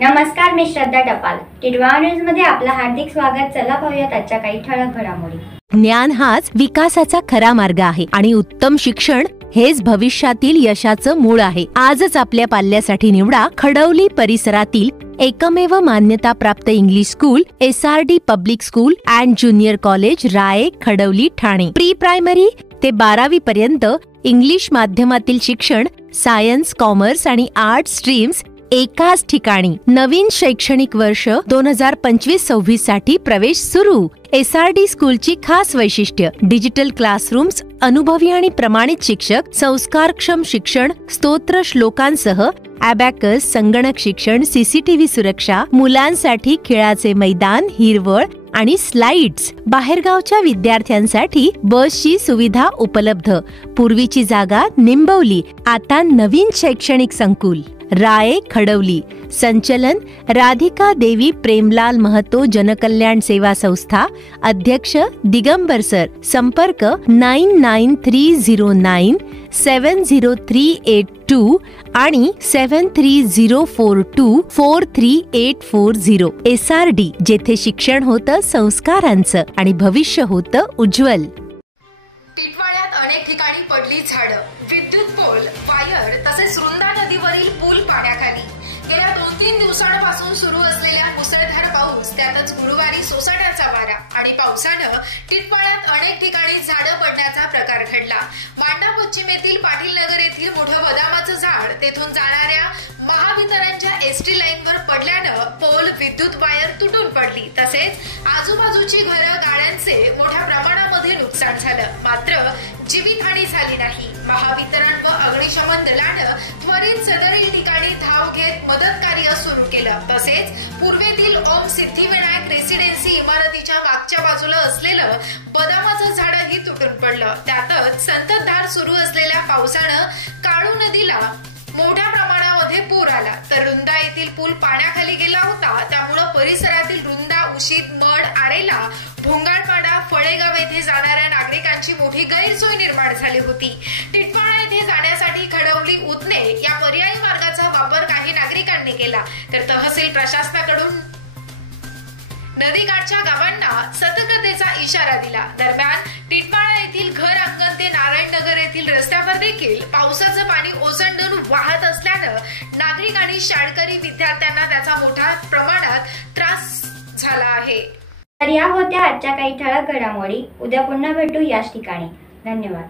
नमस्कार, मी श्रद्धा टपाल. टिडवा न्यूज मध्ये आपलं हार्दिक स्वागत. चला पाहूयात आजच्या काही ठळक घडामोडी. ज्ञान हाच विकासाचा खरा मार्ग आहे आणि उत्तम शिक्षण हेच भविष्यातील यशाचं मूळ आहे. आजच आपल्या पाल्यासाठी निवडा खडवली परिसरातील एकमेव मान्यताप्राप्त English school SRD public school and junior college Raye, Khadavli, Thane. Pre primary ते 12वी पर्यंत इंग्लिश माध्यमातील शिक्षण, सायन्स, कॉमर्स आणि आर्ट्स स्ट्रीम्स एकाच ठिकाणी. नवीन शैक्षणिक वर्ष 2025-26 साठी प्रवेश सुरू. SRD स्कूलची खास वैशिष्ट्य: डिजिटल क्लासरूम्स, अनुभवी आणि प्रमाणित शिक्षक, संस्कारक्षम शिक्षण, स्तोत्र श्लोकांसह ॲबॅकस, संगणक शिक्षण, CCTV सुरक्षा, मुलांसाठी खेळाचे मैदान, हिरवळ आणि स्लाइड्स. बाहेरगावच्या विद्यार्थ्यांसाठी बसची सुविधा उपलब्ध. पूर्वीची जागा निंबवली, आता नवीन शैक्षणिक संकुल. राये, खडवली. संचलन राधिका देवी प्रेमलाल महतो जनकल्याण सेवा संस्था. अध्यक्ष दिगंबर सर. संपर्क 9930970382 आणि 7304243840. SRD, जेथे शिक्षण होतं संस्कारांचं आणि भविष्य होतं उज्ज्वल. टिटवाळ्यात अनेक ठिकाणी पडली झाडं, विद्युत पोल, वायर तसेच रुंदा नदीवरील पूल पाण्याखाली. गेल्या 2-3 दिवसांपासून सुरू असलेल्या मुसळधार पाऊस, त्यातच गुरुवारी सोसाट्याचा वारा आणि पावसानं टिटवाळ्यात अनेक ठिकाणी झाडं पडण्याचा प्रकार घडला. मांडा पश्चिमेतील पाटील नगर येथील मोठं बदामाचं झाड तेथून जाणाऱ्या महावितरणच्या ST लाईनवर पडल्यानं पोल, विद्युत वायर तुटून पडली. तसेच आजूबाजूची घरं, गाड्यांचे मोठ्या प्रमाणामध्ये नुकसान झालं. मात्र जीवितहानी झाली नाही. महावितरण व अग्निशमन दलानं त्वरित सदरील ठिकाणी धाव घेत मदत कार्य सुरू केलं. तसेच पूर्वेतील ओम सिद्धिविनायक रेसिडेन्सी इमारतीच्या मागच्या बाजूला असलेलं बदामाचं झाडही तुटून पडलं. त्यातच संततधार सुरू असलेल्या पावसानं काळू नदीला मोठ्या प्रमाणामध्ये पूर आला. तर रुंदा येथील पूल पाण्याखाली गेला होता. त्यामुळे परिसरातील रुंदा, उशीत, मड, आरेला, भोंगाळपाडा, फळेगाव येथे जाणाऱ्या नागरिकांची मोठी गैरसोय निर्माण झाली होती. टिटवाळा येथे जाण्यासाठी खडवली, उतने या पर्यायी मार्गाचा वापर काही नागरिकांनी केला. तर तहसील प्रशासनाकडून नदीकाठच्या गावांना सतर्कतेचा इशारा दिला. दरम्यान टिटवाळा येथील घर अंगण ते नारायणनगर येथील रस्त्यावर देखील पावसाचं पाणी ओसंडून वाहत असल्यानं नागरिक आणि शाळकरी विद्यार्थ्यांना त्याचा मोठ्या प्रमाणात त्रास झाला आहे. तर या होत्या आजच्या काही ठळक घडामोडी. उद्या पुन्हा भेटू याच ठिकाणी. धन्यवाद.